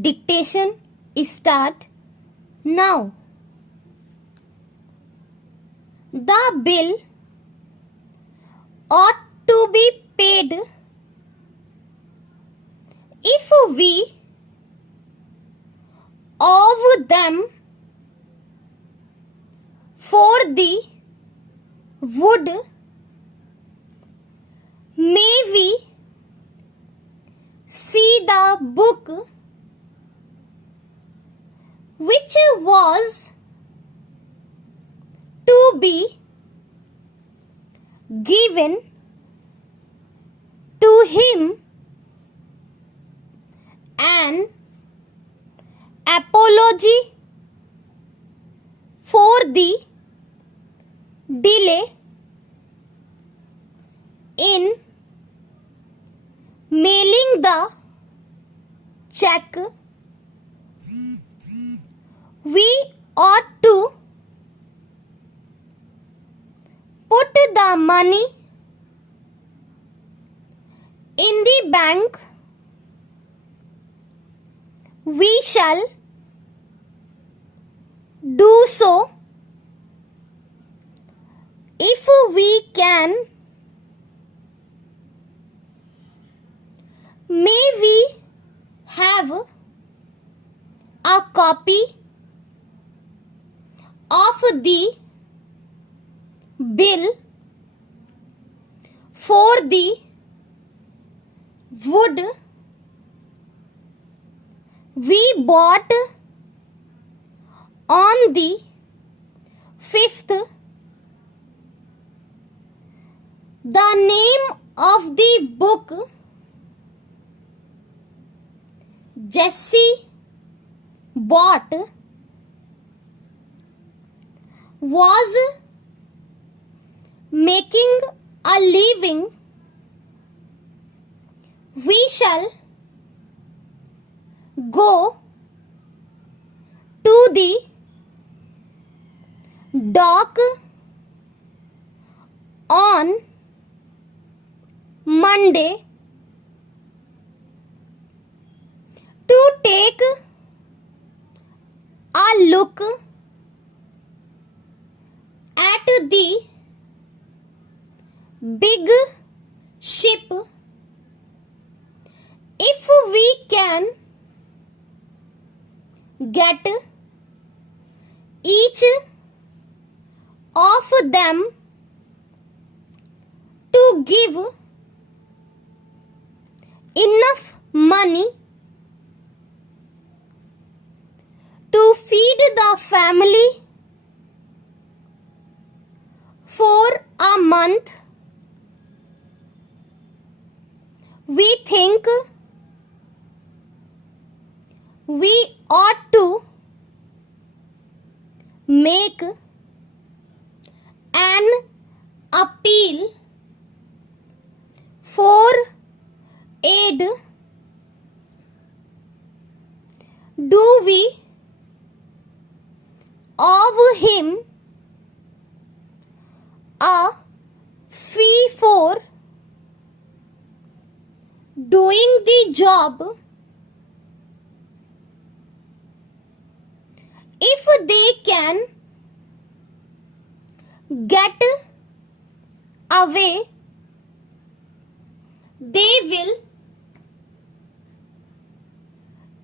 Dictation start now. The bill ought to be paid if we owe them for the wood. May we see the book which was to be given to him, an apology for the delay in mailing the check. We ought to put the money in the bank. We shall do so if we can. May we have a copy of the bill for the wood we bought on the 5th. The name of the book Jesse bought was Making a Living. We shall go to the dock on Monday to take a look at the big ship. If we can get each of them to give enough money to feed the family for a month, we think we ought to make an appeal for aid. Do we owe him a fee for doing the job? If they can get away, they will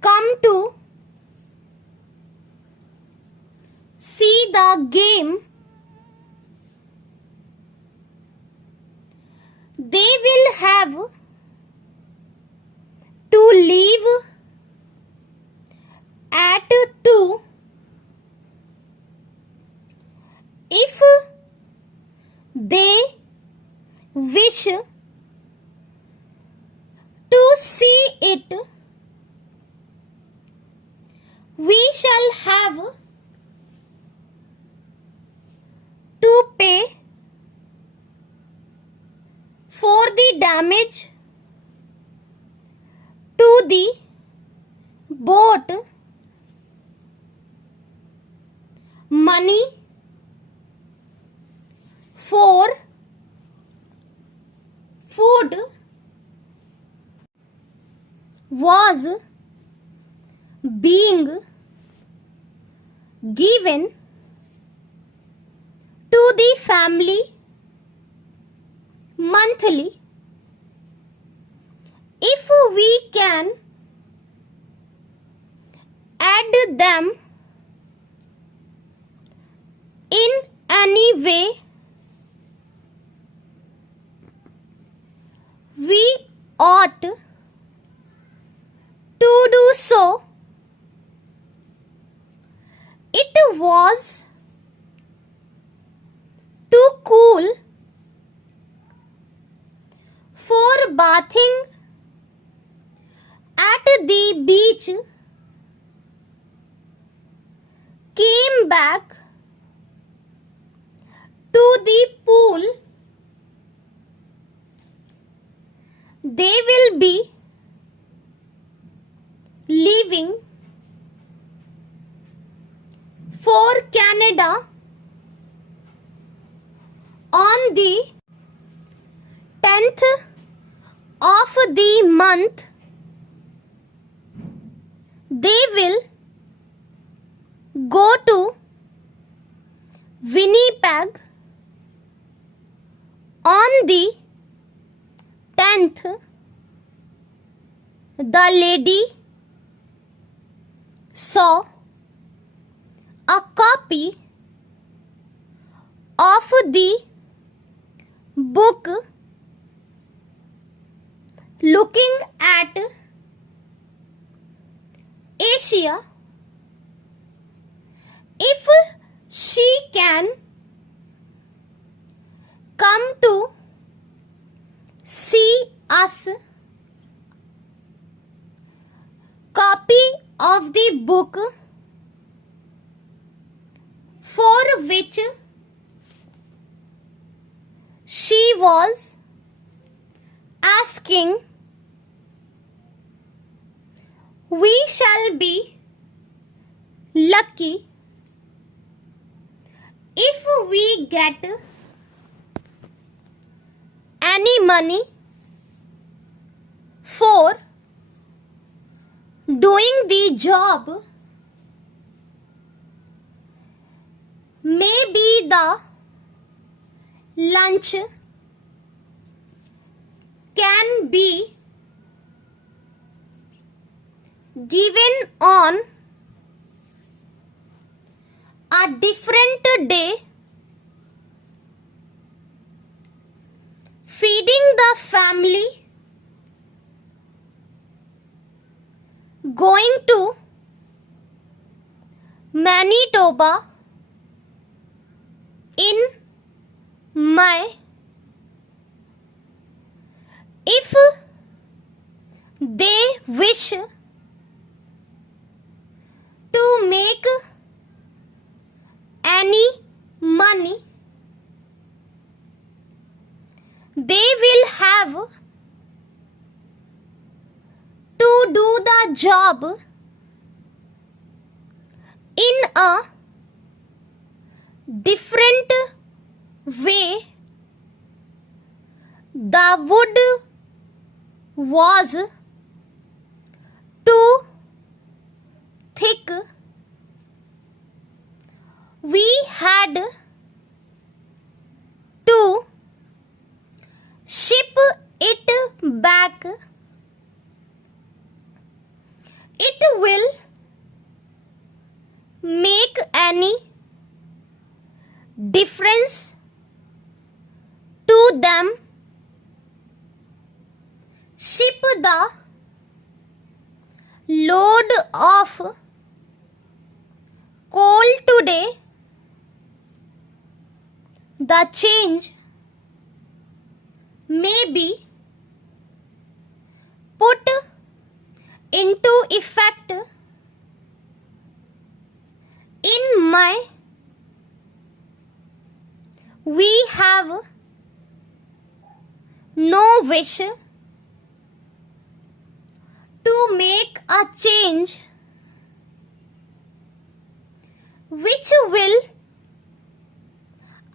come to see the game. They will have to leave at 2. If they wish to see it, we shall have to pay for the damage to the boat. Money for food was being given to the family monthly. If we can add them in any way, we ought to do so. It was too cool for bathing at the beach. Came back to the pool. They will be leaving for Canada on the 10th of the month. They will go to Winnipeg on the 10th. The lady saw a copy of the book looking at Asia. If she can come to see us, copy of the book for which she was asking, we shall be lucky if we get any money for doing the job. Maybe the lunch can be given on a different day. Feeding the family, going to Manitoba in May. If they wish to make any money, they will have to do the job in a different way. The wood was too thick. We had to ship it back. It will make any difference to them. Ship the load of coal today. The change may be put into effect in May. We have no wish to make a change which will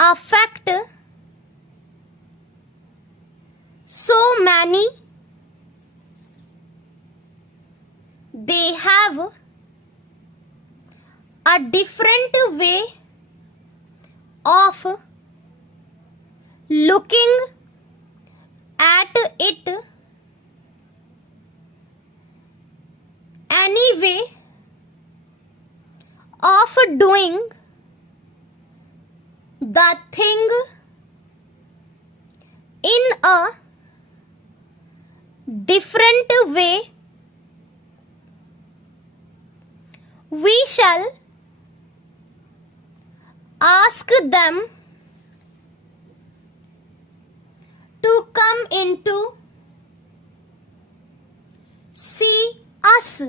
affect so many. They have a different way of looking at it, any way of doing the thing in a different way, we shall ask them to come into see us.